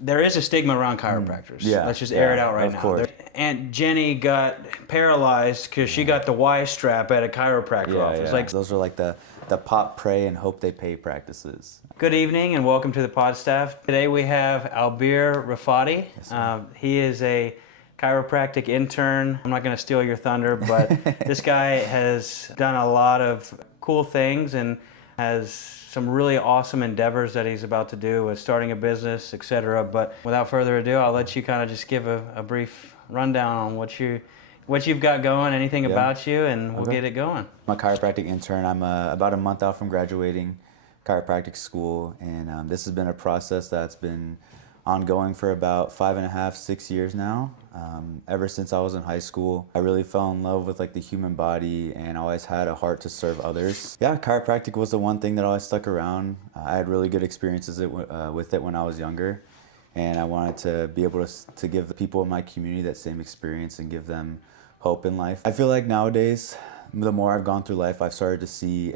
there is a stigma around chiropractors. Yeah, Let's just air it out right of now. course. Aunt Jenny got paralyzed because she got the Y strap at a chiropractor office. Like, those are like the pop, pray, and hope they pay practices. good evening and welcome to the pod staff. Today we have Albir Rifati. Yes, He is a chiropractic intern. I'm not going to steal your thunder, but this guy has done a lot of cool things and has some really awesome endeavors that he's about to do with starting a business, etc. But without further ado, I'll let you kind of just give a brief rundown on what you've got going, anything about you, and we'll get it going. I'm a chiropractic intern. I'm about a month out from graduating chiropractic school, and this has been a process that's been ongoing for about 5.5, 6 years now. Ever since I was in high school, I really fell in love with like the human body and always had a heart to serve others. Yeah, chiropractic was the one thing that always stuck around. I had really good experiences with it when I was younger, and I wanted to be able to give the people in my community that same experience and give them hope in life. I feel like nowadays, the more I've gone through life, I've started to see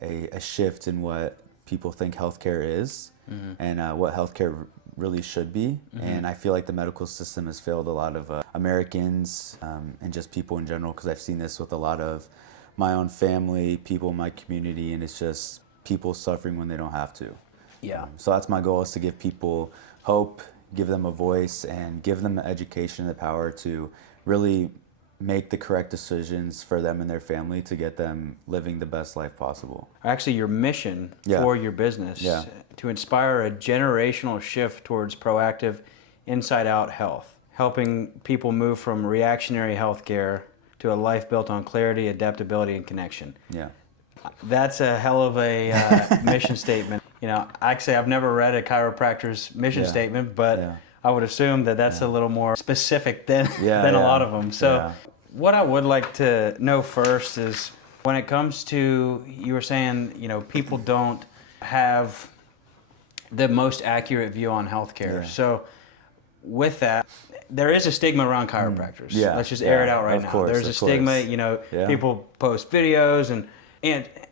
a shift in what people think healthcare is and what healthcare really should be. And I feel like the medical system has failed a lot of Americans and just people in general, because I've seen this with a lot of my own family, people in my community, and it's just people suffering when they don't have to. Yeah. So that's my goal, is to give people hope, give them a voice, and give them the education and the power to really make the correct decisions for them and their family to get them living the best life possible. Actually, your mission for your business to inspire a generational shift towards proactive, inside-out health, helping people move from reactionary healthcare to a life built on clarity, adaptability, and connection. Yeah. That's a hell of a mission statement. You know, actually, I've never read a chiropractor's mission statement, but I would assume that that's a little more specific than a lot of them. So what I would like to know first is, when it comes to, you were saying, you know, people don't have the most accurate view on healthcare. So with that, there is a stigma around chiropractors. Let's just air it out right now. There's a stigma, you know, people post videos and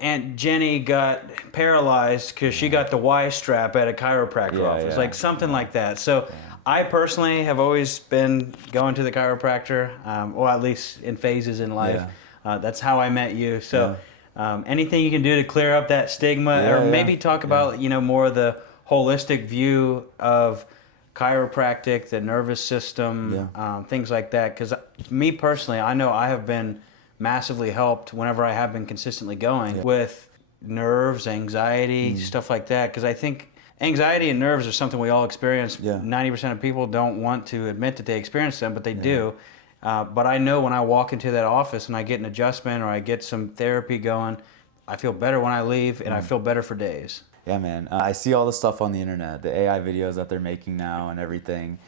Aunt Jenny got paralyzed because she got the Y strap at a chiropractor office, like something like that. So I personally have always been going to the chiropractor, or at least in phases in life. That's how I met you. So anything you can do to clear up that stigma, or maybe talk about, you know, more of the holistic view of chiropractic, the nervous system, things like that. Because me personally, I know I have been massively helped whenever I have been consistently going with nerves, anxiety, stuff like that. Because I think anxiety and nerves are something we all experience. 90% of people don't want to admit that they experience them, but they do. But I know when I walk into that office and I get an adjustment or I get some therapy going, I feel better when I leave, and I feel better for days. Yeah, man. I see all the stuff on the internet, the AI videos that they're making now and everything.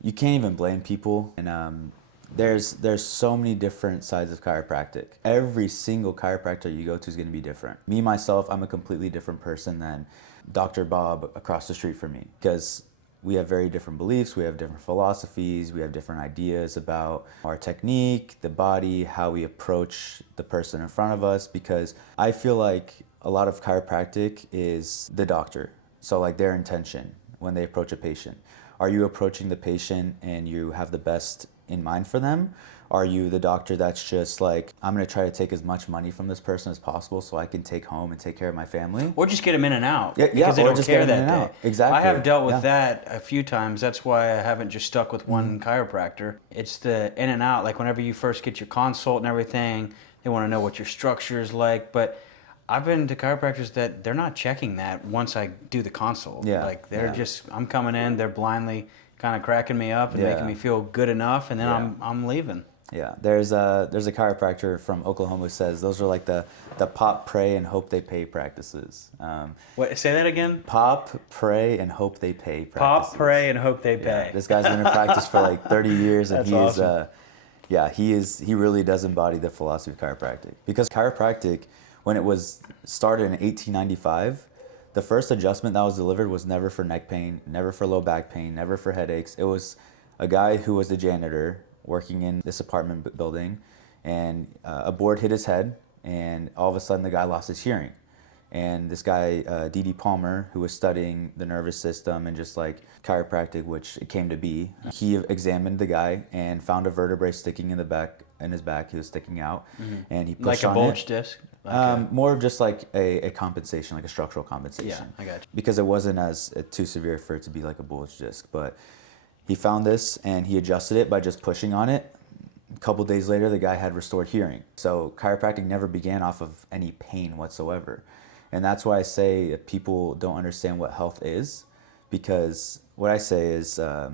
You can't even blame people. And there's so many different sides of chiropractic. Every single chiropractor you go to is going to be different. Me, myself, I'm a completely different person than Dr. Bob across the street from me, because we have very different beliefs, we have different philosophies, we have different ideas about our technique, the body, how we approach the person in front of us. Because I feel like a lot of chiropractic is the doctor. So like their intention when they approach a patient. Are you approaching the patient and you have the best in mind for them? Are you the doctor that's just like, I'm going to try to take as much money from this person as possible so I can take home and take care of my family? Or just get them in and out. Because they don't care that day. Exactly. I have dealt with that a few times. That's why I haven't just stuck with one chiropractor. It's the in and out. Like whenever you first get your consult and everything, they want to know what your structure is like. But I've been to chiropractors that they're not checking that once I do the consult. Like they're just, I'm coming in, they're blindly kind of cracking me up and making me feel good enough, and then I'm leaving. Yeah, there's a chiropractor from Oklahoma who says those are like the pop, pray, and hope they pay practices. What? Say that again? Pop, pray, and hope they pay practices. Pop, pray, and hope they pay. This guy's been in practice for like 30 years, and That's awesome. He really does embody the philosophy of chiropractic. Because chiropractic, when it was started in 1895, the first adjustment that was delivered was never for neck pain, never for low back pain, never for headaches. It was a guy who was a janitor working in this apartment building, and a board hit his head, and all of a sudden the guy lost his hearing. And this guy, D.D. Palmer, who was studying the nervous system and just like chiropractic, which it came to be, he examined the guy and found a vertebrae sticking in his back. He was sticking out, and he pushed like a on bulge it. disc. More of just like a compensation, like a structural compensation. Yeah, I got you. Because it wasn't as too severe for it to be like a bulge disc, but he found this and he adjusted it by just pushing on it. A couple days later, the guy had restored hearing. So chiropractic never began off of any pain whatsoever. And that's why I say people don't understand what health is, because what I say is, I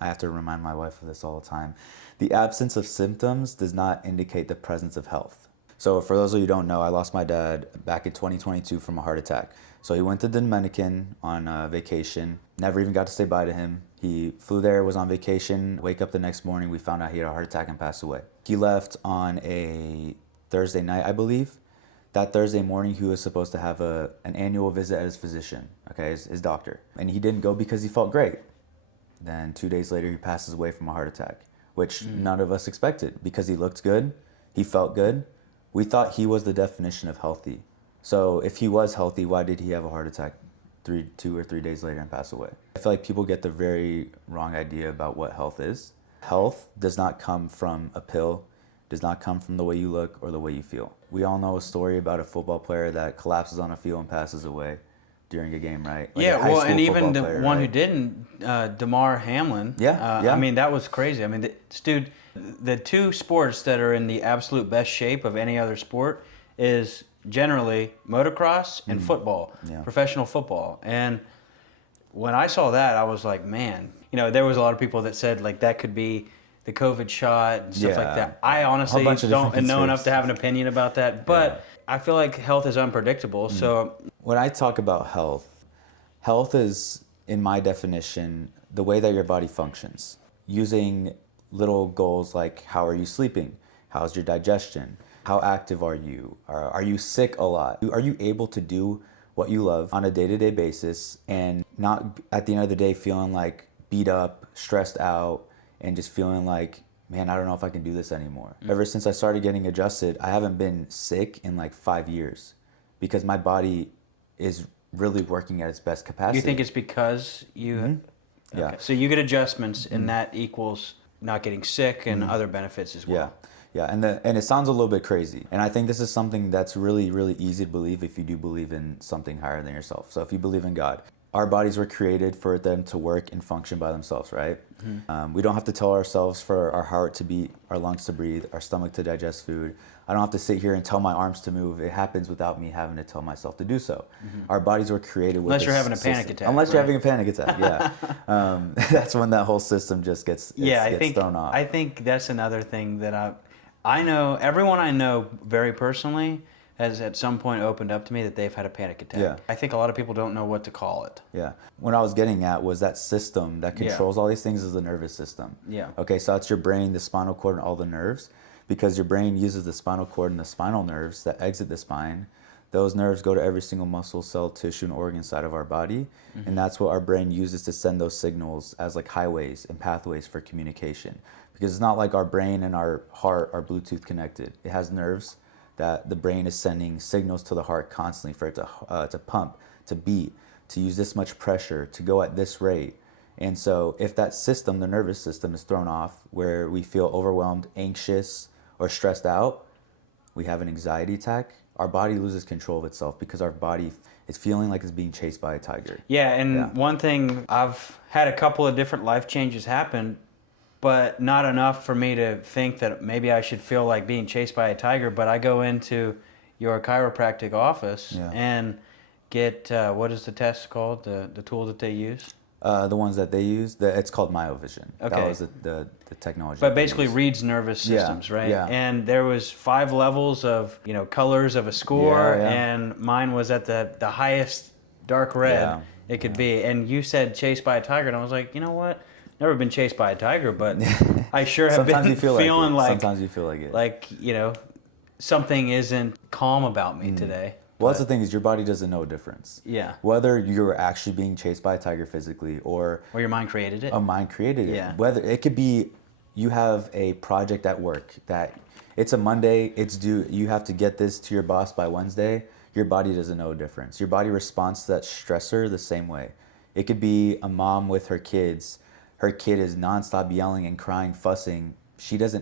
have to remind my wife of this all the time, the absence of symptoms does not indicate the presence of health. So for those of you who don't know, I lost my dad back in 2022 from a heart attack. So he went to the Dominican on vacation, never even got to say bye to him. He flew there, was on vacation, wake up the next morning, we found out he had a heart attack and passed away. He left on a Thursday night, I believe. That Thursday morning, he was supposed to have an annual visit at his physician, okay, his doctor. And he didn't go because he felt great. Then 2 days later, he passes away from a heart attack, which none of us expected because he looked good, he felt good. We thought he was the definition of healthy. So if he was healthy, why did he have a heart attack 2 or 3 days later and pass away? I feel like people get the very wrong idea about what health is. Health does not come from a pill, does not come from the way you look or the way you feel. We all know a story about a football player that collapses on a field and passes away during a game, right? Like yeah, well, and even the one who didn't, Damar Hamlin. Yeah. I mean, that was crazy. I mean, this dude, the two sports that are in the absolute best shape of any other sport is generally motocross and football, professional football. And when I saw that, I was like, man, there was a lot of people that said like that could be the COVID shot and stuff like that. I honestly don't know enough to have an opinion about that, but I feel like health is unpredictable. So when I talk about health is, in my definition, the way that your body functions. Using little goals like how are you sleeping? How's your digestion? How active are you? Are you sick a lot? Are you able to do what you love on a day-to-day basis and not at the end of the day feeling like beat up, stressed out, and just feeling like, man, I don't know if I can do this anymore. Ever since I started getting adjusted, I haven't been sick in like 5 years because my body is really working at its best capacity. You think it's because you... Mm-hmm. Yeah. Okay. So you get adjustments and that equals not getting sick and other benefits as well. Yeah, and it sounds a little bit crazy. And I think this is something that's really, really easy to believe if you do believe in something higher than yourself. So if you believe in God, our bodies were created for them to work and function by themselves, right? We don't have to tell ourselves for our heart to beat, our lungs to breathe, our stomach to digest food. I don't have to sit here and tell my arms to move. It happens without me having to tell myself to do so. Our bodies were created with Unless you're having a panic attack. Unless you're having a panic attack, yeah. That's when that whole system just gets thrown off. I think that's another thing that I know, everyone I know very personally has at some point opened up to me that they've had a panic attack. Yeah. I think a lot of people don't know what to call it. Yeah. What I was getting at was that system that controls all these things is the nervous system. Yeah. Okay, so it's your brain, the spinal cord, and all the nerves, because your brain uses the spinal cord and the spinal nerves that exit the spine. Those nerves go to every single muscle, cell, tissue, and organ inside of our body, and that's what our brain uses to send those signals as like highways and pathways for communication. Because it's not like our brain and our heart are Bluetooth connected. It has nerves that the brain is sending signals to the heart constantly for it to pump, to beat, to use this much pressure, to go at this rate. And so if that system, the nervous system, is thrown off where we feel overwhelmed, anxious, or stressed out, we have an anxiety attack, our body loses control of itself because our body is feeling like it's being chased by a tiger. Yeah, and one thing, I've had a couple of different life changes happen, but not enough for me to think that maybe I should feel like being chased by a tiger. But I go into your chiropractic office and get, what is the test called, the tool that they use? The ones that they use, it's called myovision. Okay. That was the technology. But basically reads nervous systems, right? Yeah. And there was 5 levels of, colors of a score, and mine was at the highest dark red it could be. And you said chased by a tiger, and I was like, you know what? Never been chased by a tiger, but I sure have been feeling like sometimes you feel like it. Like, something isn't calm about me today. Well, that's the thing, is your body doesn't know a difference. Yeah. Whether you're actually being chased by a tiger physically or your mind created it. A mind created it. Yeah. Whether it could be you have a project at work that it's a Monday, it's due, you have to get this to your boss by Wednesday. your body doesn't know a difference. Your body responds to that stressor the same way. It could be a mom with her kids. Her kid is nonstop yelling and crying, fussing.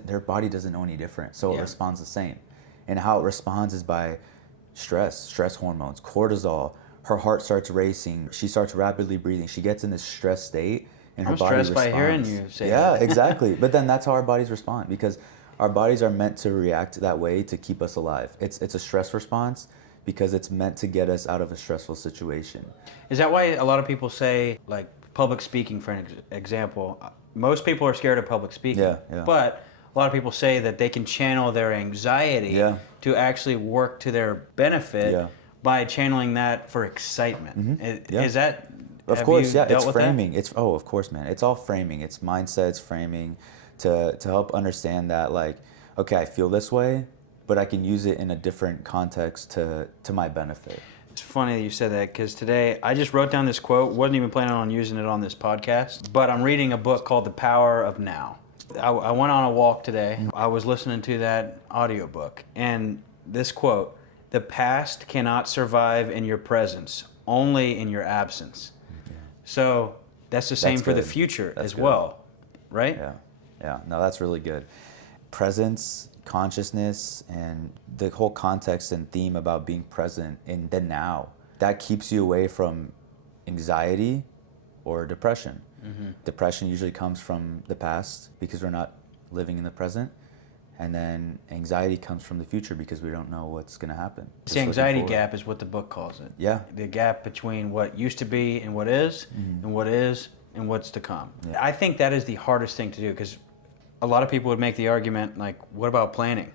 Her body doesn't know any different. So it responds the same. And how it responds is by stress hormones, cortisol. Her heart starts racing. She starts rapidly breathing. She gets in this stress state, and her body responds. I'm stressed by hearing you say that. Yeah, exactly. But then that's how our bodies respond, because our bodies are meant to react that way to keep us alive. It's a stress response because it's meant to get us out of a stressful situation. Is that why a lot of people say, like, public speaking, for an example? Most people are scared of public speaking, but a lot of people say that they can channel their anxiety to actually work to their benefit by channeling that for excitement. Is that? Of course, it's framing. Of course, man. It's all framing. It's mindset. It's framing to help understand that, like, okay, I feel this way, but I can use it in a different context to my benefit. It's funny that you said that, because today I just wrote down this quote. Wasn't even planning on using it on this podcast, but I'm reading a book called The Power of Now. I went on a walk today. I was listening to that audiobook, and this quote: "The past cannot survive in your presence, only in your absence." So that's the same for the future as well, right? Yeah. No, that's really good. Presence, consciousness, and the whole context and theme about being present in the now, that keeps you away from anxiety or depression. Depression usually comes from the past because we're not living in the present, and then anxiety comes from the future because we don't know what's going to happen. The anxiety gap is what the book calls it. Yeah. The gap between what used to be and what is, and what is and what's to come. Yeah. I think that is the hardest thing to do, because a lot of people would make the argument, like, what about planning?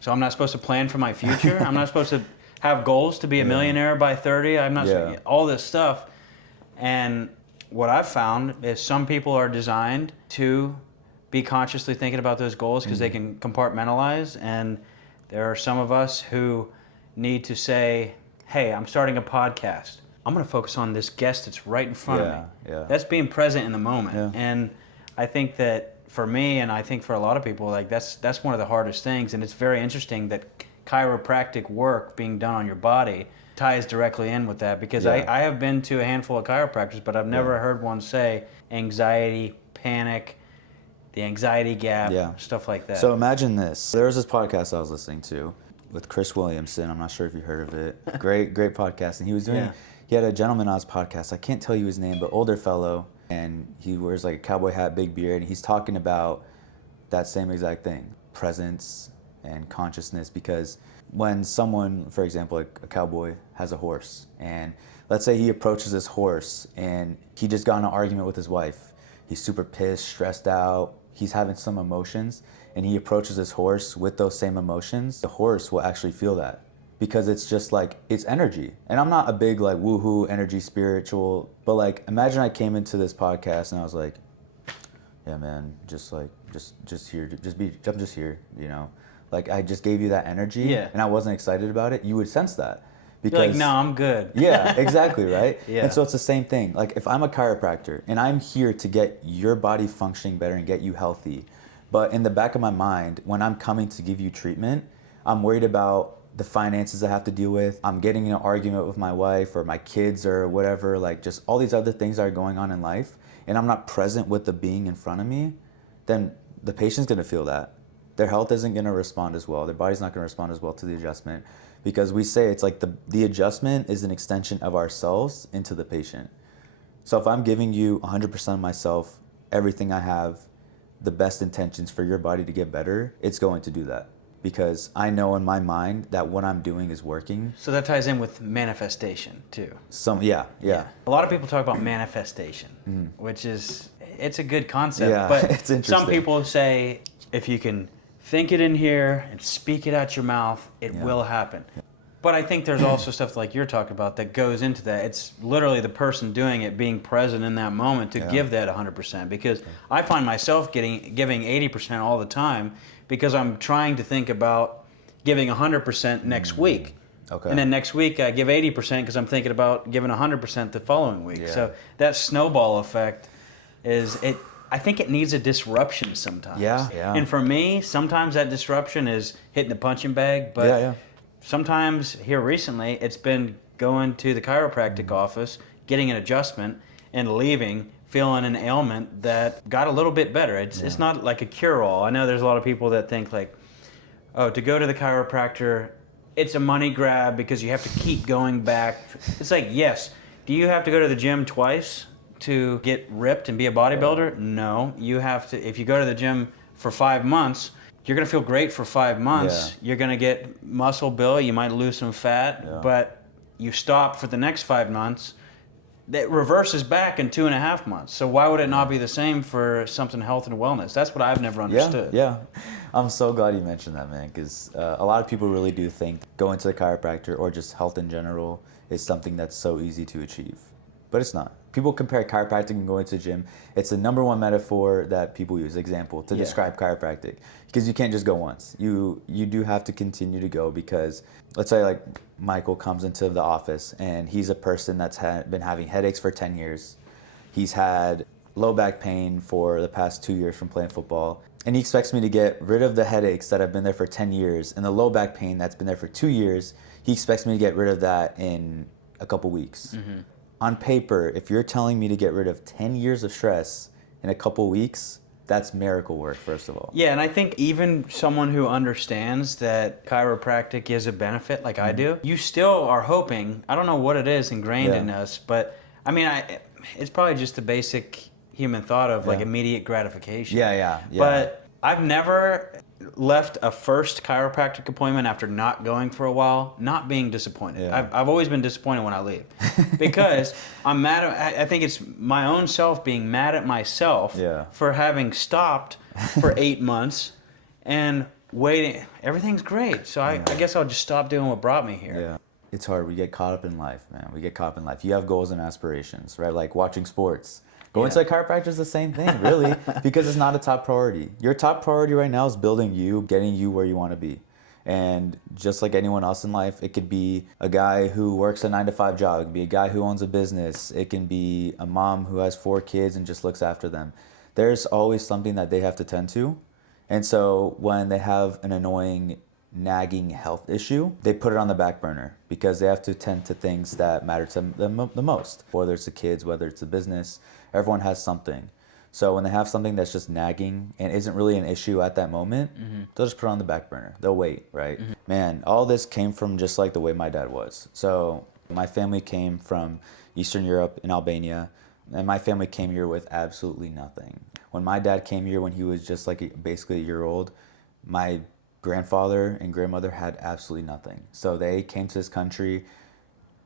So I'm not supposed to plan for my future? I'm not supposed to have goals to be a millionaire by 30? I'm not all this stuff. And what I've found is some people are designed to be consciously thinking about those goals because they can compartmentalize, and there are some of us who need to say, hey, I'm starting a podcast. I'm going to focus on this guest that's right in front of me. That's being present in the moment. And I think that for me, and I think for a lot of people, like, that's one of the hardest things. And it's very interesting that chiropractic work being done on your body ties directly in with that, because I have been to a handful of chiropractors, but I've never heard one say anxiety, panic, the anxiety gap, stuff like that. So imagine this. There was this podcast I was listening to with Chris Williamson. I'm not sure if you heard of it. Great podcast. And he was doing, he had a gentleman on his podcast. I can't tell you his name, but older fellow. And he wears like a cowboy hat, big beard. And he's talking about that same exact thing, presence and consciousness. Because when someone, for example, like a cowboy has a horse, and let's say he approaches this horse and he just got in an argument with his wife. He's super pissed, stressed out. He's having some emotions, and he approaches his horse with those same emotions. The horse will actually feel that, because it's just like, it's energy. And I'm not a big like woohoo energy spiritual, but like, imagine I came into this podcast and I was like, yeah, man, just here, I'm just here, you know? Like, I just gave you that energy, and I wasn't excited about it. You would sense that. Because, you're like, no, I'm good. Yeah, exactly, right? And so it's the same thing. Like, if I'm a chiropractor and I'm here to get your body functioning better and get you healthy, but in the back of my mind, when I'm coming to give you treatment, I'm worried about the finances I have to deal with. I'm getting in an argument with my wife or my kids or whatever, like just all these other things that are going on in life, and I'm not present with the being in front of me, then the patient's gonna feel that. Their health isn't gonna respond as well. Their body's not gonna respond as well to the adjustment, because we say it's like the adjustment is an extension of ourselves into the patient. So if I'm giving you 100% of myself, everything I have, the best intentions for your body to get better, it's going to do that. Because I know in my mind that what I'm doing is working. So that ties in with manifestation too. Yeah. A lot of people talk about manifestation, which is, it's a good concept, but it's interesting. Some people say if you can think it in here and speak it out your mouth, it will happen. But I think there's also stuff like you're talking about that goes into that. It's literally the person doing it being present in that moment to give that 100%. Because I find myself giving 80% all the time, because I'm trying to think about giving 100% next week. And then next week I give 80% because I'm thinking about giving 100% the following week. So that snowball effect I think it needs a disruption sometimes. And for me, sometimes that disruption is hitting the punching bag, but sometimes here recently, it's been going to the chiropractic office, getting an adjustment, and leaving feeling an ailment that got a little bit better. It's not like a cure-all. I know there's a lot of people that think like, oh, to go to the chiropractor, it's a money grab because you have to keep going back. It's like, yes, do you have to go to the gym twice to get ripped and be a bodybuilder? No, you have to. If you go to the gym for 5 months, you're gonna feel great for 5 months. You're gonna get muscle build. You might lose some fat, but you stop for the next 5 months. That reverses back in 2.5 months. So why would it not be the same for something health and wellness? That's what I've never understood. Yeah. I'm so glad you mentioned that, man, because a lot of people really do think going to the chiropractor or just health in general is something that's so easy to achieve. But it's not. People compare chiropractic and going to the gym. It's the number one metaphor that people use, example, to describe chiropractic. Because you can't just go once. You do have to continue to go because, let's say like Michael comes into the office and he's a person that's been having headaches for 10 years. He's had low back pain for the past 2 years from playing football. And he expects me to get rid of the headaches that have been there for 10 years and the low back pain that's been there for 2 years. He expects me to get rid of that in a couple weeks. Mm-hmm. On paper, if you're telling me to get rid of 10 years of stress in a couple weeks, that's miracle work, first of all. Yeah, and I think even someone who understands that chiropractic is a benefit like I do, you still are hoping, I don't know what it is ingrained in us, but I mean, it's probably just the basic human thought of like immediate gratification. Yeah. But I've never left a first chiropractic appointment after not going for a while, not being disappointed. Yeah. I've always been disappointed when I leave because I'm mad at, I think it's my own self being mad at myself for having stopped for 8 months and waiting. Everything's great. So I guess I'll just stop doing what brought me here. Yeah. It's hard. We get caught up in life, man. We get caught up in life. You have goals and aspirations, right? Like watching sports. Going to a chiropractor is the same thing, really, because it's not a top priority. Your top priority right now is building you, getting you where you want to be. And just like anyone else in life, it could be a guy who works a 9-to-5 job. It could be a guy who owns a business. It can be a mom who has 4 kids and just looks after them. There's always something that they have to tend to. And so when they have an annoying, nagging health issue, they put it on the back burner because they have to tend to things that matter to them the most. Whether it's the kids, whether it's the business, everyone has something. So when they have something that's just nagging and isn't really an issue at that moment, they'll just put it on the back burner. They'll wait, right? Man, all this came from just like the way my dad was. So my family came from Eastern Europe in Albania, and my family came here with absolutely nothing. When my dad came here when he was just like basically a year old, my grandfather and grandmother had absolutely nothing. So they came to this country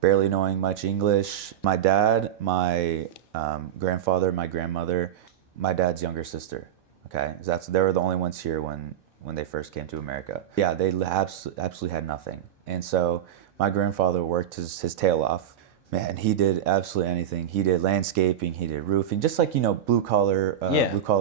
barely knowing much English. My dad, my grandfather, my grandmother, my dad's younger sister. Okay, they were the only ones here when they first came to America. Yeah, they absolutely had nothing. And so my grandfather worked his tail off. Man, he did absolutely anything. He did landscaping, he did roofing, just like, blue collar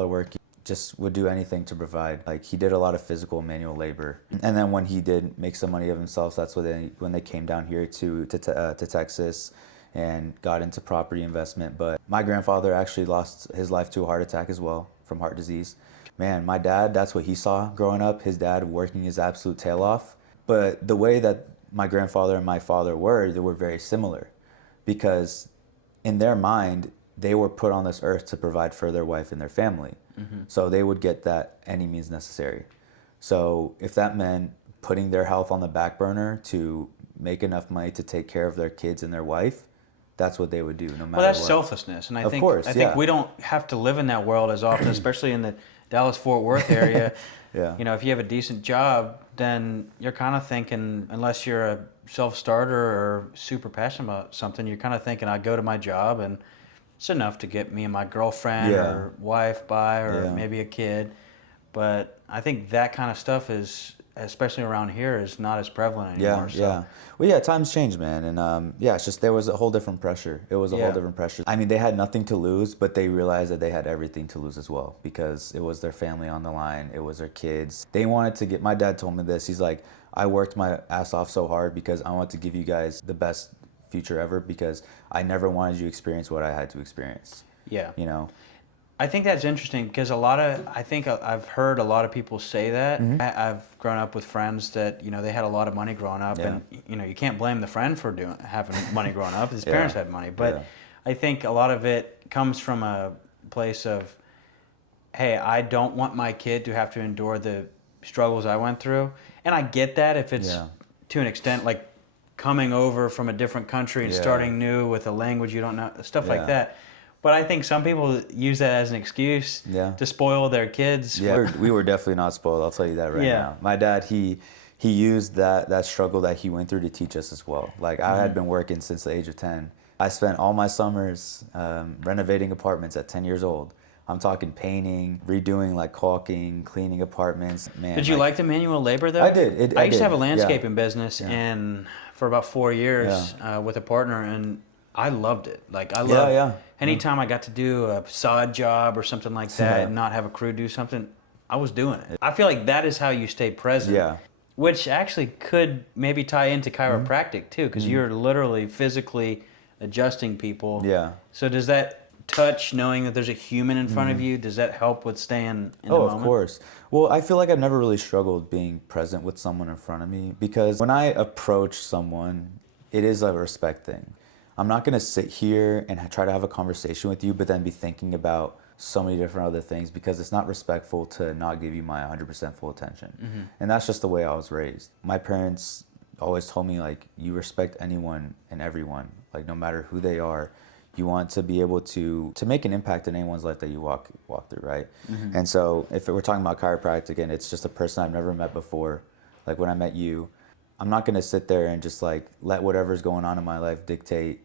work. Just would do anything to provide. Like, he did a lot of physical manual labor. And then when he did make some money of himself, that's when they came down here to Texas and got into property investment. But my grandfather actually lost his life to a heart attack as well from heart disease. Man, my dad, that's what he saw growing up, his dad working his absolute tail off. But the way that my grandfather and my father they were very similar because in their mind, they were put on this earth to provide for their wife and their family. So they would get that any means necessary. So if that meant putting their health on the back burner to make enough money to take care of their kids and their wife, that's what they would do no matter what. Well, that's selflessness. And I think we don't have to live in that world as often, especially in the Dallas-Fort Worth area. If you have a decent job, then you're kind of thinking, unless you're a self-starter or super passionate about something, you're kind of thinking, I go to my job and it's enough to get me and my girlfriend or wife by or maybe a kid. But I think that kind of stuff is, especially around here, is not as prevalent anymore. Well, times change, man. And it's just there was a whole different pressure. It was a whole different pressure. I mean, they had nothing to lose, but they realized that they had everything to lose as well because it was their family on the line. It was their kids. They wanted to my dad told me this. He's like, I worked my ass off so hard because I want to give you guys the best future ever because I never wanted you to experience what I had to experience. I think that's interesting because I think I've heard a lot of people say that. I've grown up with friends that, they had a lot of money growing up, and, you can't blame the friend for having money growing up. His parents had money. But I think a lot of it comes from a place of, hey, I don't want my kid to have to endure the struggles I went through. And I get that if it's to an extent, like coming over from a different country and starting new with a language you don't know, stuff like that. But I think some people use that as an excuse to spoil their kids. Yeah, we were definitely not spoiled. I'll tell you that right now. My dad, he used that struggle that he went through to teach us as well. Like I had been working since the age of 10. I spent all my summers renovating apartments at 10 years old. I'm talking painting, redoing like caulking, cleaning apartments. Man, did you like the manual labor though? I did. I used to have a landscaping business, and for about 4 years with a partner, and I loved it. Like I loved anytime I got to do a sod job or something like that and not have a crew do something, I was doing it. I feel like that is how you stay present. Yeah. Which actually could maybe tie into chiropractic too, because you're literally physically adjusting people. Yeah. So does that touch, knowing that there's a human in front of you, does that help with staying in the moment? Oh, of course. Well, I feel like I've never really struggled being present with someone in front of me, because when I approach someone, it is a respect thing. I'm not going to sit here and try to have a conversation with you, but then be thinking about so many different other things, because it's not respectful to not give you my 100% full attention. And that's just the way I was raised. My parents always told me, like, you respect anyone and everyone, like no matter who they are. You want to be able to make an impact in anyone's life that you walk through, right? And so if we're talking about chiropractic and it's just a person I've never met before, like when I met you, I'm not going to sit there and just like let whatever's going on in my life dictate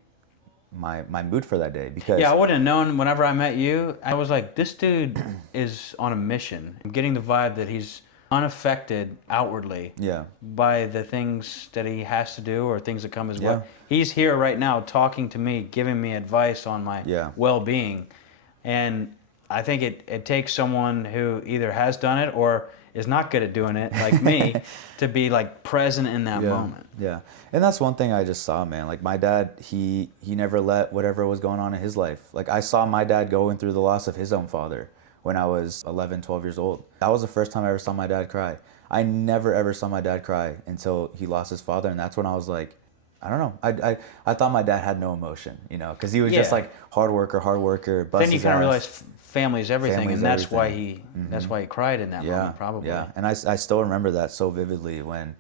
my mood for that day. Because I wouldn't have known whenever I met you. I was like, this dude is on a mission. I'm getting the vibe that he's unaffected outwardly by the things that he has to do or things that come his way. He's here right now talking to me, giving me advice on my well-being. And I think it takes someone who either has done it or is not good at doing it, like me, to be like present in that moment. Yeah. And that's one thing I just saw, man. Like my dad, he never let whatever was going on in his life. Like I saw my dad going through the loss of his own father when I was 11, 12 years old. That was the first time I ever saw my dad cry. I never ever saw my dad cry until he lost his father, and that's when I was like, I don't know. I thought my dad had no emotion, because he was just like hard worker. Then you kind of realize family is everything, and that's why he that's why he cried in that moment, probably. Yeah, and I still remember that so vividly when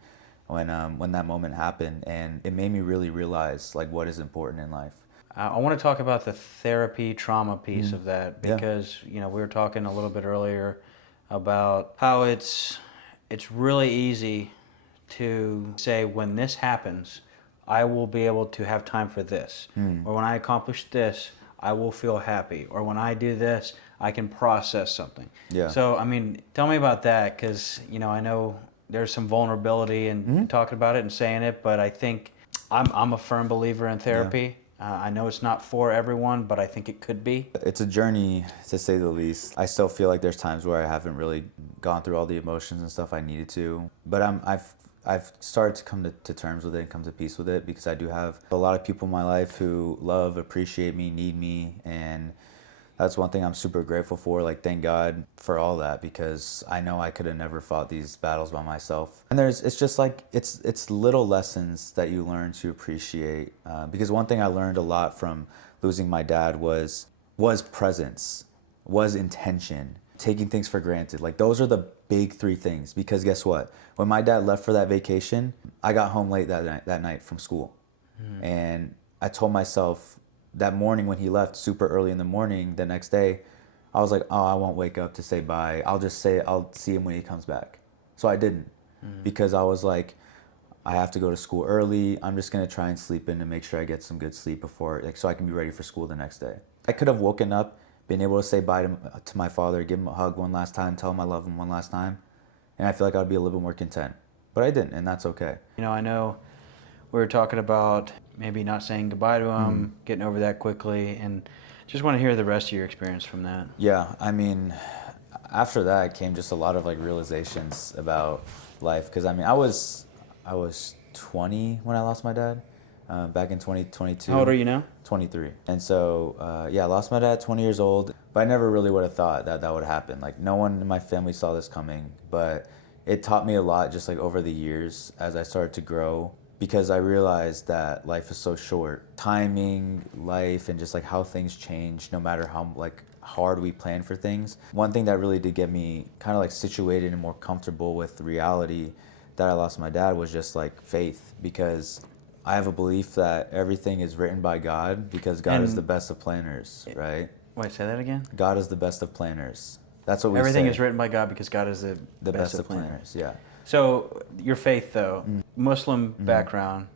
that moment happened, and it made me really realize like what is important in life. I want to talk about the therapy trauma piece of that, because we were talking a little bit earlier about how it's really easy to say, when this happens, I will be able to have time for this, or when I accomplish this, I will feel happy, or when I do this, I can process something. Yeah. So I mean, tell me about that, because I know there's some vulnerability in talking about it and saying it, but I think I'm a firm believer in therapy. I know it's not for everyone, but I think it could be. It's a journey, to say the least. I still feel like there's times where I haven't really gone through all the emotions and stuff I needed to. But I've started to come to terms with it and come to peace with it, because I do have a lot of people in my life who love, appreciate me, need me, and that's one thing I'm super grateful for. Like, thank God for all that, because I know I could have never fought these battles by myself. And it's just like, it's little lessons that you learn to appreciate. Because one thing I learned a lot from losing my dad was presence, was intention, taking things for granted. Like, those are the big three things. Because guess what? When my dad left for that vacation, I got home late that night from school. And I told myself, that morning when he left, super early in the morning, the next day, I was like, oh, I won't wake up to say bye. I'll just say I'll see him when he comes back. So I didn't, because I was like, I have to go to school early. I'm just going to try and sleep in to make sure I get some good sleep before, so I can be ready for school the next day. I could have woken up, been able to say bye to my father, give him a hug one last time, tell him I love him one last time. And I feel like I'd be a little bit more content. But I didn't, and that's okay. I know we were talking about maybe not saying goodbye to him, getting over that quickly, and just want to hear the rest of your experience from that. Yeah, I mean, after that came just a lot of like realizations about life, because I mean, I was 20 when I lost my dad, back in 2022. How old are you now? 23. And so, I lost my dad at 20 years old. But I never really would have thought that that would happen. Like, no one in my family saw this coming, but it taught me a lot just like over the years as I started to grow, because I realized that life is so short. Timing, life, and just like how things change, no matter how like hard we plan for things. One thing that really did get me kind of like situated and more comfortable with reality that I lost my dad was just like faith, because I have a belief that everything is written by God, because God is the best of planners, right? Wait, say that again? God is the best of planners. That's what we Everything say. is written by God because God is the best of planners. Yeah. So your faith, though, Muslim background.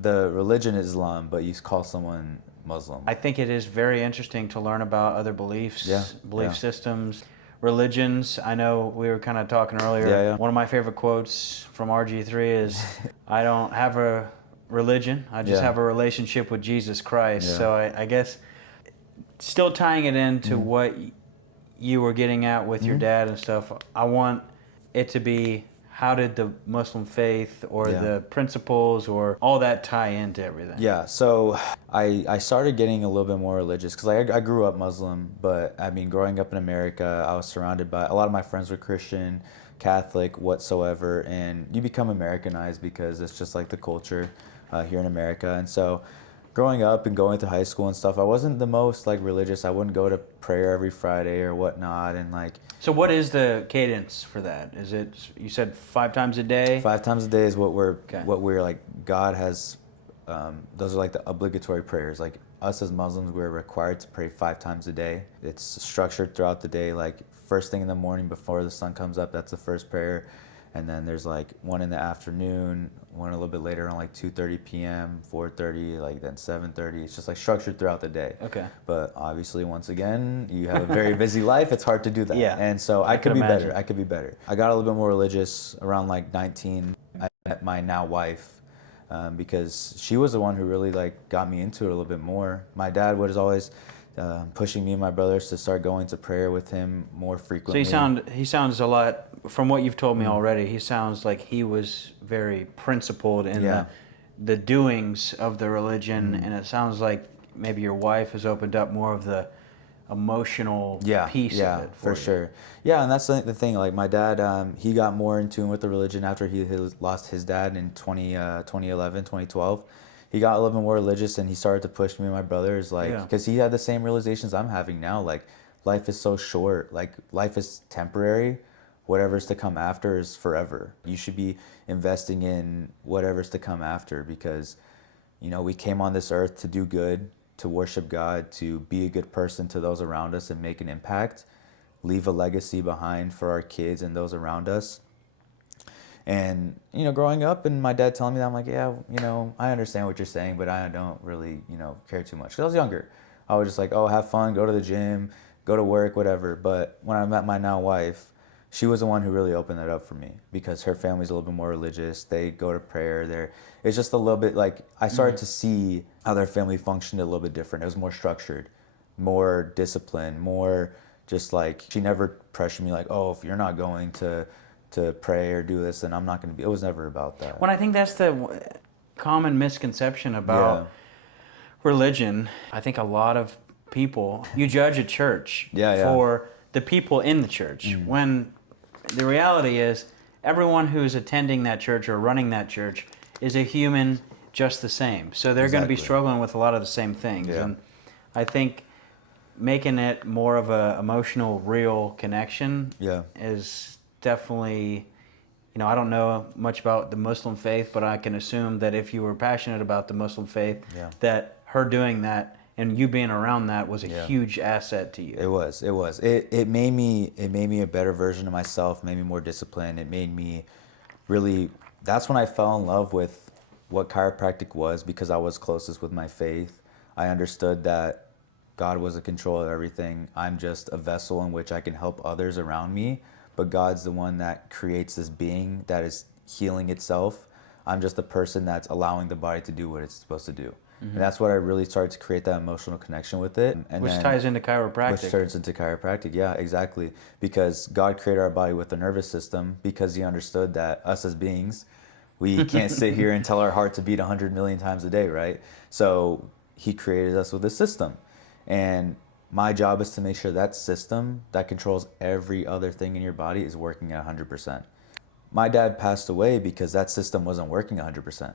The religion is Islam, but you call someone Muslim. I think it is very interesting to learn about other beliefs, belief yeah. systems, religions. I know we were kind of talking earlier. Yeah. One of my favorite quotes from RG3 is, I don't have a religion, I just have a relationship with Jesus Christ. Yeah. So I guess still tying it into what you were getting at with your dad and stuff, I want it to be, how did the Muslim faith or the principles or all that tie into everything? Yeah, so I started getting a little bit more religious because I grew up Muslim, but I mean, growing up in America, I was surrounded by, a lot of my friends were Christian, Catholic, whatsoever, and you become Americanized because it's just like the culture here in America. And so growing up and going to high school and stuff, I wasn't the most like religious. I wouldn't go to prayer every Friday or whatnot, and like. So what is the cadence for that? Is it, you said 5 times a day? 5 times a day is what we're like, God has, those are like the obligatory prayers. Like us as Muslims, we're required to pray 5 times a day. It's structured throughout the day, like first thing in the morning before the sun comes up, that's the first prayer. And then there's like one in the afternoon, one a little bit later on like 2:30 p.m., 4:30, like then 7:30. It's just like structured throughout the day. Okay. But obviously, once again, you have a very busy life. It's hard to do that. Yeah. And so I could be imagine. better. I could be better. I got a little bit more religious around like 19. I met my now wife because she was the one who really like got me into it a little bit more. My dad was always pushing me and my brothers to start going to prayer with him more frequently. So he sounds a lot, from what you've told me already, he sounds like he was very principled in the doings of the religion, and it sounds like maybe your wife has opened up more of the emotional piece of it for sure. Yeah, and that's the thing, like my dad, he got more in tune with the religion after he lost his dad in 2011, 2012. He got a little bit more religious, and he started to push me and my brothers, like, because he had the same realizations I'm having now. Like, life is so short. Like, life is temporary. Whatever's to come after is forever. You should be investing in whatever's to come after, because, you know, we came on this earth to do good, to worship God, to be a good person to those around us and make an impact, leave a legacy behind for our kids and those around us. And, you know, growing up and my dad telling me that, I'm like, yeah, you know, I understand what you're saying, but I don't really, you know, care too much. Because I was younger. I was just like, oh, have fun, go to the gym, go to work, whatever. But when I met my now wife, she was the one who really opened that up for me, because her family's a little bit more religious. They go to prayer. It's just a little bit like, I started to see how their family functioned a little bit different. It was more structured, more disciplined, more just like, she never pressured me like, oh, if you're not going to pray or do this, then I'm not going to be. It was never about that. Well, I think that's the common misconception about religion. I think a lot of people, you judge a church for the people in the church, when the reality is everyone who's attending that church or running that church is a human just the same. So they're going to be struggling with a lot of the same things. And I think making it more of a emotional, real connection is definitely, you know, I don't know much about the Muslim faith, but I can assume that if you were passionate about the Muslim faith, that her doing that and you being around that was a huge asset to you. It was. It made me a better version of myself, made me more disciplined. It made me really, that's when I fell in love with what chiropractic was, because I was closest with my faith. I understood that God was in control of everything. I'm just a vessel in which I can help others around me. But God's the one that creates this being that is healing itself. I'm just the person that's allowing the body to do what it's supposed to do. And that's what I really started to create that emotional connection with it. And which ties into chiropractic. Which turns into chiropractic, yeah, exactly. Because God created our body with a nervous system, because he understood that us as beings, we can't sit here and tell our heart to beat 100 million times a day, right? So he created us with a system. And my job is to make sure that system that controls every other thing in your body is working at 100%. My dad passed away because that system wasn't working 100%.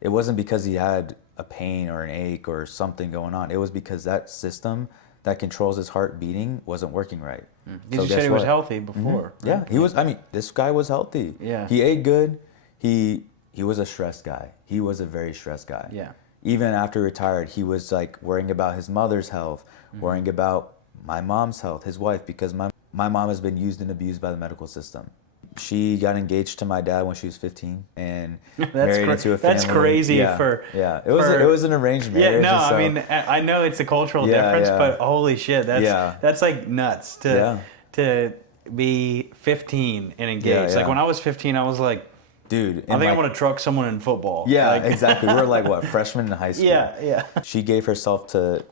It wasn't because he had a pain or an ache or something going on. It was because that system that controls his heart beating wasn't working right. You said he was healthy before. Mm-hmm. Yeah, he was. I mean, this guy was healthy. Yeah. He ate good. He was a stressed guy. He was a very stressed guy. Yeah. Even after retired, he was like worrying about his mother's health, worrying about my mom's health, his wife, because my mom has been used and abused by the medical system. She got engaged to my dad when she was 15 and married into a family. That's crazy yeah. It was an arranged marriage. Yeah, no, so. I mean, I know it's a cultural difference, but holy shit, that's like nuts to be 15 and engaged. Like when I was 15, I was like, dude, I think I want to truck someone in football. Yeah, like, exactly. We were like, what, freshmen in high school? Yeah. She gave herself to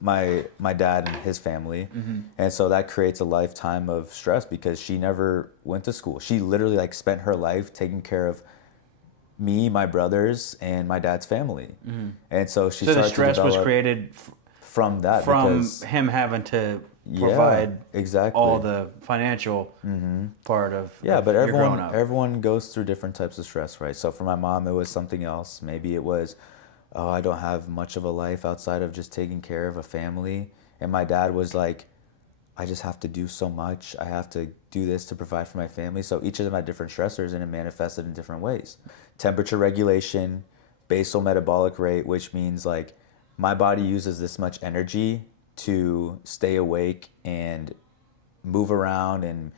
my dad and his family, and so that creates a lifetime of stress because she never went to school. She literally like spent her life taking care of me, my brothers, and my dad's family, and so she. So the stress was created from that, from him having to provide all the financial part of but everyone goes through different types of stress, right? So for my mom, it was something else. Maybe it was, oh, I don't have much of a life outside of just taking care of a family. And my dad was like, I just have to do so much. I have to do this to provide for my family. So each of them had different stressors and it manifested in different ways. Temperature regulation, basal metabolic rate, which means like my body uses this much energy to stay awake and move around and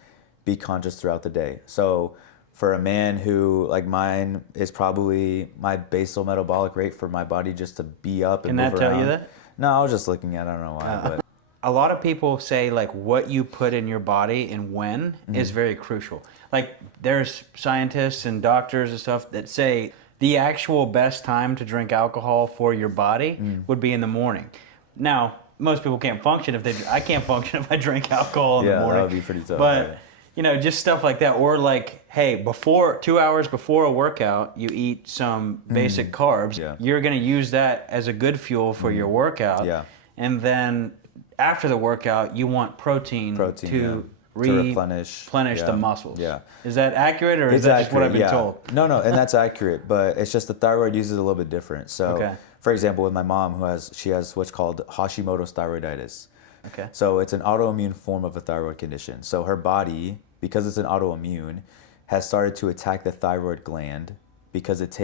be conscious throughout the day. So for a man who, like mine, is probably my basal metabolic rate for my body just to be up and move around. Can that tell you that? No, I was just looking at it. I don't know why. But a lot of people say like what you put in your body and when is very crucial. Like there's scientists and doctors and stuff that say the actual best time to drink alcohol for your body would be in the morning. Now, most people can't function I can't function if I drink alcohol in the morning. Yeah, that would be pretty tough. But you know, just stuff like that. Or like, hey, 2 hours before a workout, you eat some basic carbs. Yeah. You're going to use that as a good fuel for your workout. Yeah. And then after the workout, you want protein to replenish the muscles. Yeah. Is that accurate or is that just what I've been told? No, and that's accurate. But it's just the thyroid uses it a little bit different. So, for example, with my mom, she has what's called Hashimoto's thyroiditis. Okay. So it's an autoimmune form of a thyroid condition. So her body, because it's an autoimmune, has started to attack the thyroid gland because it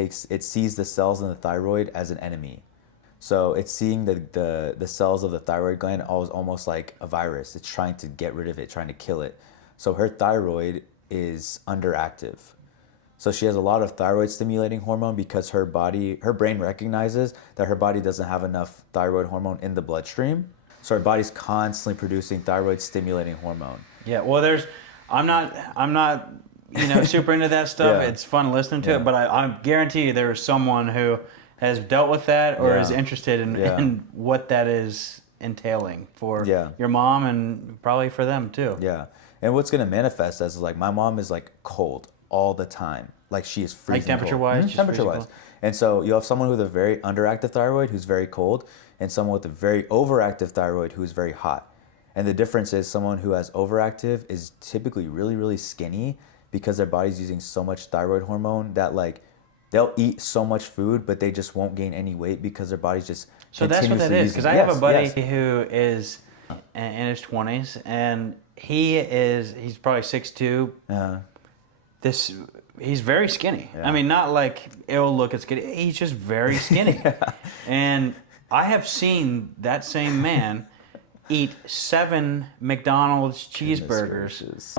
sees the cells in the thyroid as an enemy. So it's seeing the cells of the thyroid gland almost like a virus. It's trying to get rid of it, trying to kill it. So her thyroid is underactive. So she has a lot of thyroid stimulating hormone because her brain recognizes that her body doesn't have enough thyroid hormone in the bloodstream. So our body's constantly producing thyroid stimulating hormone. Yeah, well, I'm not, super into that stuff. It's fun listening to it, but I guarantee you there is someone who has dealt with that or is interested in what that is entailing for your mom and probably for them too. Yeah, and what's gonna manifest as like my mom is like cold all the time, like she is freezing. Like temperature-wise, temperature-wise, and so you have someone with a very underactive thyroid who's very cold, and someone with a very overactive thyroid who is very hot. And the difference is someone who has overactive is typically really, really skinny because their body's using so much thyroid hormone that like they'll eat so much food, but they just won't gain any weight because their body's just so that's what that is. Because I have a buddy who is in his 20s and he's probably 6'2". He's very skinny. Yeah. I mean, not like ill looking skinny. He's just very skinny. And I have seen that same man eat 7 McDonald's cheeseburgers.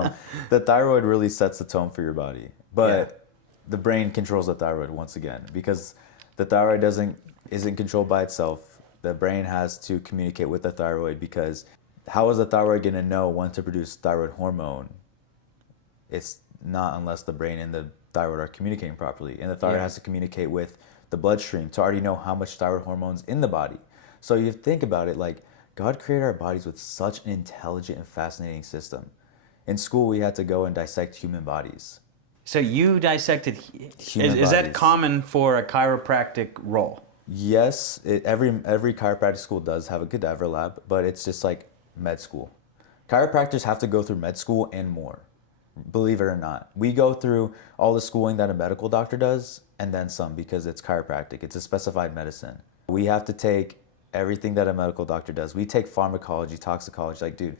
The thyroid really sets the tone for your body, but the brain controls the thyroid once again because the thyroid isn't controlled by itself. The brain has to communicate with the thyroid because how is the thyroid going to know when to produce thyroid hormone? It's not unless the brain and the thyroid are communicating properly, and the thyroid has to communicate with the bloodstream to already know how much thyroid hormone's in the body. So you think about it, like God created our bodies with such an intelligent and fascinating system. In school, we had to go and dissect human bodies. So you dissected human bodies. Is that common for a chiropractic role? Yes, every chiropractic school does have a cadaver lab, but it's just like med school. Chiropractors have to go through med school and more, believe it or not. We go through all the schooling that a medical doctor does and then some, because it's chiropractic. It's a specified medicine. We have to take everything that a medical doctor does. We take pharmacology, toxicology. Like, dude,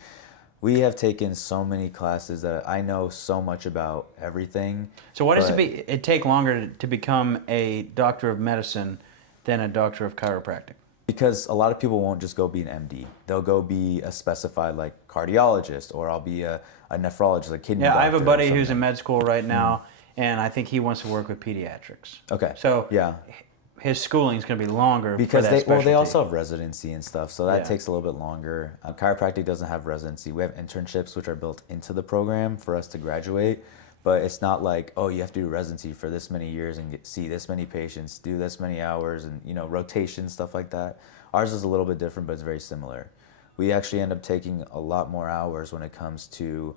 we have taken so many classes that I know so much about everything. So why does it take longer to become a doctor of medicine than a doctor of chiropractic? Because a lot of people won't just go be an MD. They'll go be a specified like cardiologist, or I'll be a nephrologist, like kidney doctor. Yeah, I have a buddy who's in med school right now, and I think he wants to work with pediatrics. Okay. So yeah, his schooling is going to be longer because for that specialty. they also have residency and stuff, so that takes a little bit longer. Chiropractic doesn't have residency. We have internships which are built into the program for us to graduate. But it's not like, oh, you have to do residency for this many years and see this many patients, do this many hours, and rotation, stuff like that. Ours is a little bit different, but it's very similar. We actually end up taking a lot more hours when it comes to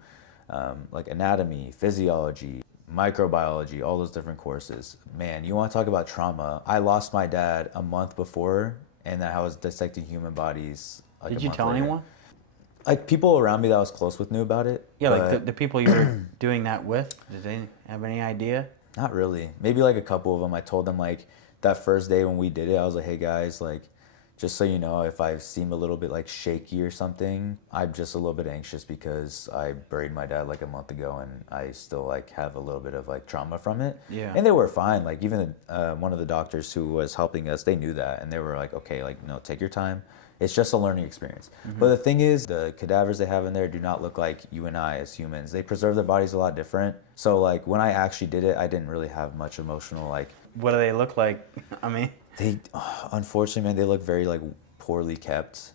like anatomy, physiology, microbiology, all those different courses. Man, you want to talk about trauma? I lost my dad a month before, and then I was dissecting human bodies. Like, did you tell anyone? Like, people around me that I was close with knew about it. Yeah, like the people you were doing that with, did they have any idea? Not really. Maybe like a couple of them. I told them like that first day when we did it, I was like, hey guys, like, just so you know, if I seem a little bit like shaky or something, I'm just a little bit anxious because I buried my dad like a month ago, and I still like have a little bit of like trauma from it. Yeah. And they were fine. Like, even one of the doctors who was helping us, they knew that, and they were like, okay, like, no, take your time. It's just a learning experience. Mm-hmm. But the thing is, the cadavers they have in there do not look like you and I as humans. They preserve their bodies a lot different. So like when I actually did it, I didn't really have much emotional like. What do they look like? I mean, they unfortunately, man, they look very like poorly kept.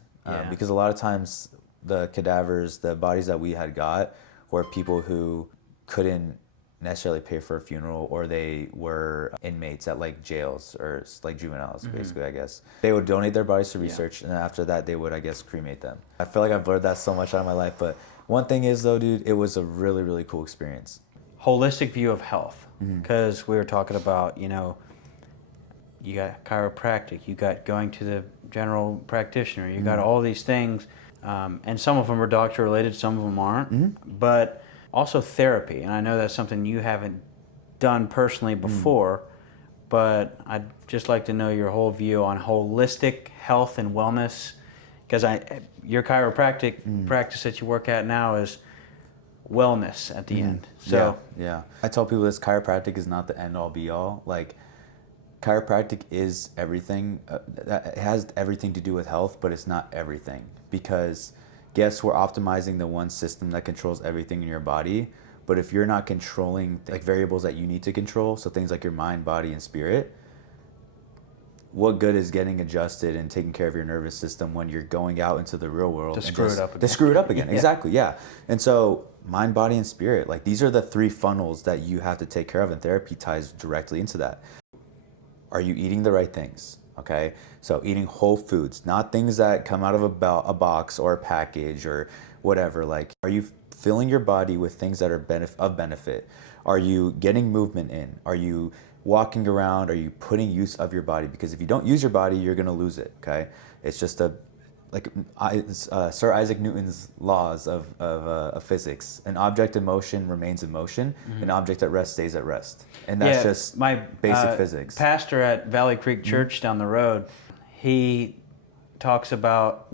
Because a lot of times the cadavers, the bodies that we had got, were people who couldn't necessarily pay for a funeral, or they were inmates at like jails or like juveniles, basically, I guess. They would donate their bodies to research, and then after that they would, I guess, cremate them. I feel like I've learned that so much out of my life, but one thing is though, dude, it was a really, really cool experience. Holistic view of health, because we were talking about, you got chiropractic, you got going to the general practitioner, you got all these things, and some of them are doctor related, some of them aren't, but also therapy, and I know that's something you haven't done personally before, but I'd just like to know your whole view on holistic health and wellness, because your chiropractic practice that you work at now is wellness at the end. So yeah, I tell people this: chiropractic is not the end all be all. Like, chiropractic is everything. It has everything to do with health, but it's not everything, because yes, we're optimizing the one system that controls everything in your body, but if you're not controlling like variables that you need to control, so things like your mind, body, and spirit, what good is getting adjusted and taking care of your nervous system when you're going out into the real world to screw it up again? Exactly, yeah. And so mind, body, and spirit, like, these are the three funnels that you have to take care of, and therapy ties directly into that. Are you eating the right things? Okay, so eating whole foods, not things that come out of a box or a package or whatever. Like, are you filling your body with things that are of benefit? Are you getting movement in? Are you walking around? Are you putting use of your body? Because if you don't use your body, you're gonna lose it. Okay, it's just Sir Isaac Newton's laws of physics. An object in motion remains in motion. An object at rest stays at rest. And that's just my basic physics. Pastor at Valley Creek Church down the road, he talks about,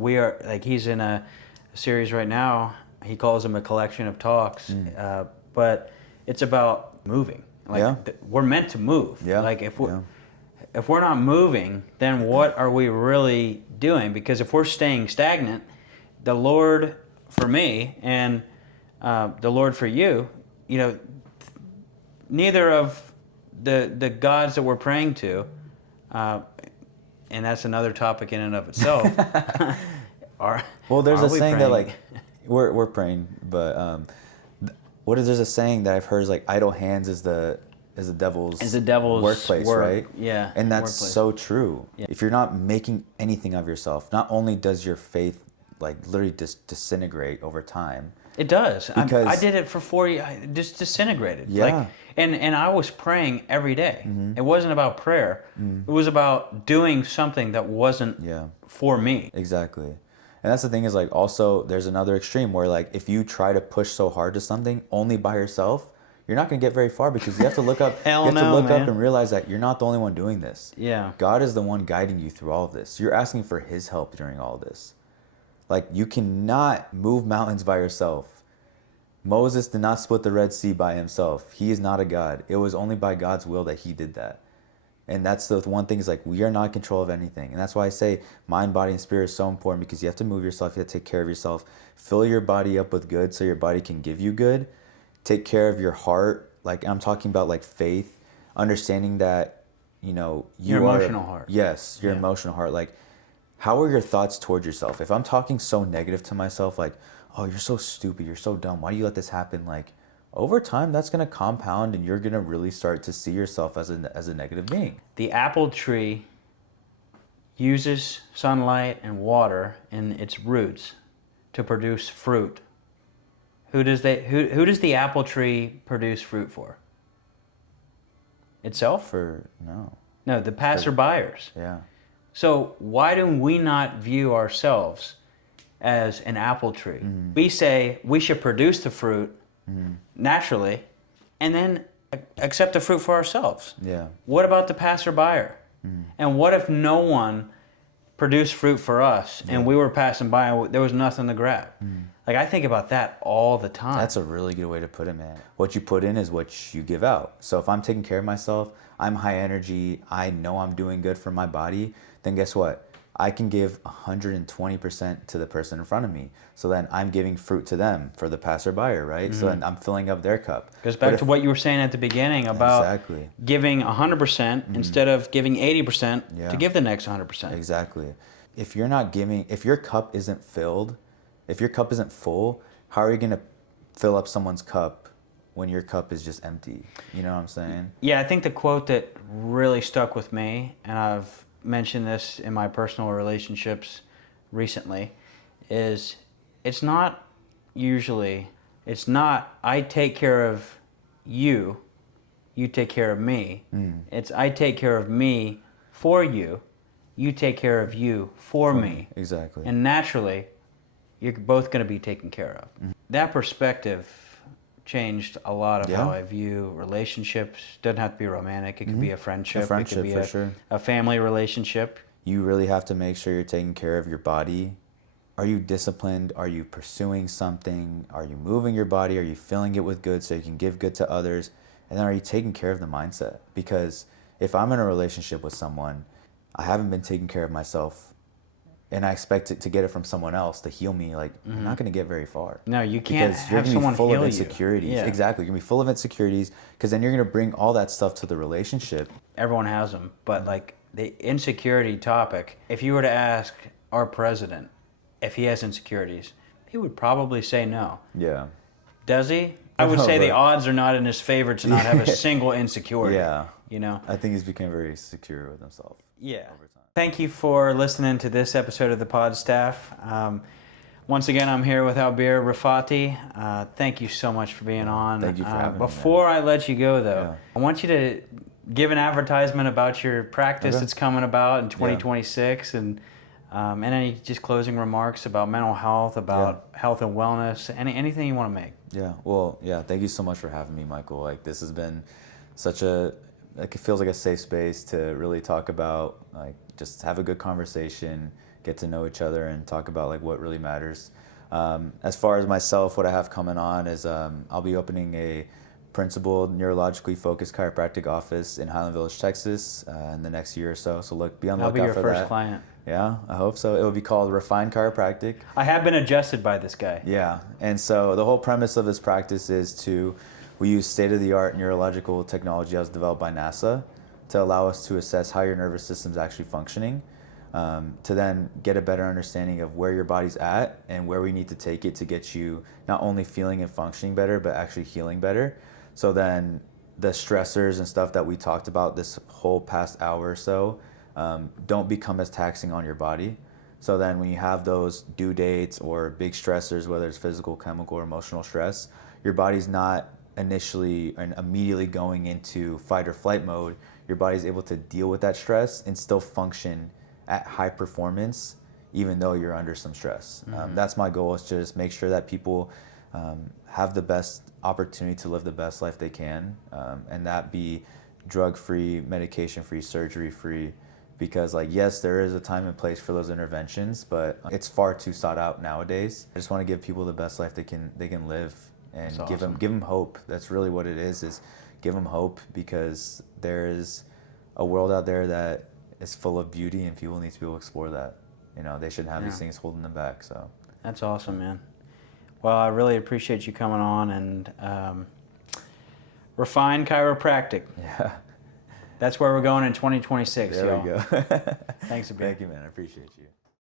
he's in a series right now, he calls them a collection of talks, but it's about moving. We're meant to move. Like, if we're not moving, then what are we really doing? Because if we're staying stagnant, the Lord for me and the Lord for you, neither of the gods that we're praying to, and that's another topic in and of itself. There's a saying that, like, we're praying, but there's a saying that I've heard is like, idle hands is the devil's workplace, right? Yeah. And that's so true. Yeah. If you're not making anything of yourself, not only does your faith like literally disintegrate over time. It does. Because I did it for 4 years. I just disintegrated. Yeah. Like, and I was praying every day. It wasn't about prayer. It was about doing something that wasn't for me. Exactly. And that's the thing is like also there's another extreme where like if you try to push so hard to something only by yourself, you're not going to get very far because you have to look up up and realize that you're not the only one doing this. Yeah. God is the one guiding you through all of this. You're asking for his help during all of this. Like you cannot move mountains by yourself. Moses did not split the Red Sea by himself. He is not a God. It was only by God's will that he did that. And that's the one thing is like we are not in control of anything. And that's why I say mind, body, and spirit is so important because you have to move yourself. You have to take care of yourself. Fill your body up with good so your body can give you good. Take care of your heart. Like I'm talking about like faith, understanding that, you know, your emotional heart. Yes, your emotional heart. Like how are your thoughts towards yourself? If I'm talking so negative to myself, like, oh, you're so stupid, you're so dumb, why do you let this happen? Like over time, that's going to compound and you're going to really start to see yourself as a negative being. The apple tree uses sunlight and water in its roots to produce fruit. Who does the apple tree produce fruit for? Itself? No, the passerbyers. Yeah. So why do we not view ourselves as an apple tree? We say we should produce the fruit naturally, and then accept the fruit for ourselves. Yeah. What about the passerby? And what if no one produced fruit for us and we were passing by and there was nothing to grab? Like I think about that all the time. That's a really good way to put it, man. What you put in is what you give out. So if I'm taking care of myself, I'm high energy, I know I'm doing good for my body, then guess what? I can give 120% to the person in front of me. So then I'm giving fruit to them for the passerby, right? So then I'm filling up their cup. Goes back to what you were saying at the beginning about giving 100% instead of giving 80% to give the next 100%. Exactly. If you're not giving, if your cup isn't filled, if your cup isn't full, how are you going to fill up someone's cup when your cup is just empty? You know what I'm saying? Yeah, I think the quote that really stuck with me, and I've mentioned this in my personal relationships recently, is it's not I take care of you, you take care of me. It's I take care of me for you, you take care of you for me. Exactly. And naturally, you're both going to be taken care of. That perspective changed a lot of how I view relationships. Doesn't have to be romantic. It could be a friendship. It could be a family relationship. You really have to make sure you're taking care of your body. Are you disciplined? Are you pursuing something? Are you moving your body? Are you filling it with good so you can give good to others? And then are you taking care of the mindset? Because if I'm in a relationship with someone, I haven't been taking care of myself, and I expect it to get it from someone else to heal me, like I'm not going to get very far. No, you can't because you're have gonna someone be full heal of insecurities. you. Yeah. Exactly. You're going to be full of insecurities because then you're going to bring all that stuff to the relationship. Everyone has them, but like the insecurity topic, if you were to ask our president if he has insecurities, he would probably say no. Yeah. Does he? I would say the odds are not in his favor to not have a single insecurity. Yeah. You know? I think he's become very secure with himself. Yeah. Over time. Thank you for listening to this episode of the Pod Staff. Once again, I'm here with Albir Rifati. Thank you so much for being on. Thank you for having me. Before I let you go, though, I want you to give an advertisement about your practice that's coming about in 2026 and any just closing remarks about mental health, about health and wellness, anything you want to make. Yeah. Well, thank you so much for having me, Michael. Like this has been such a, like it feels like a safe space to really talk about, like just have a good conversation, get to know each other and talk about like what really matters. As far as myself, what I have coming on is I'll be opening a principled, neurologically focused chiropractic office in Highland Village, Texas in the next year or so. So be on the lookout for that. I'll be your first client. Yeah, I hope so. It will be called Refined Chiropractic. I have been adjusted by this guy. Yeah, and so the whole premise of this practice is we use state-of-the-art neurological technology that was developed by NASA to allow us to assess how your nervous system is actually functioning, to then get a better understanding of where your body's at and where we need to take it to get you not only feeling and functioning better, but actually healing better. So then the stressors and stuff that we talked about this whole past hour or so don't become as taxing on your body. So then when you have those due dates or big stressors, whether it's physical, chemical, or emotional stress, your body's not initially and immediately going into fight or flight mode. Your body's able to deal with that stress and still function at high performance, even though you're under some stress. That's my goal, is to just make sure that people have the best opportunity to live the best life they can, and that be drug-free, medication-free, surgery-free. Because like, yes, there is a time and place for those interventions, but it's far too sought out nowadays. I just want to give people the best life they can live, and That's give awesome. them hope. That's really what it is give them hope, because there is a world out there that is full of beauty, and people need to be able to explore that. You know, they shouldn't have these things holding them back. So that's awesome, man. Well, I really appreciate you coming on and refine chiropractic. yeah. That's where we're going in 2026. There we go. Thanks, Albir. Thank you, man. I appreciate you.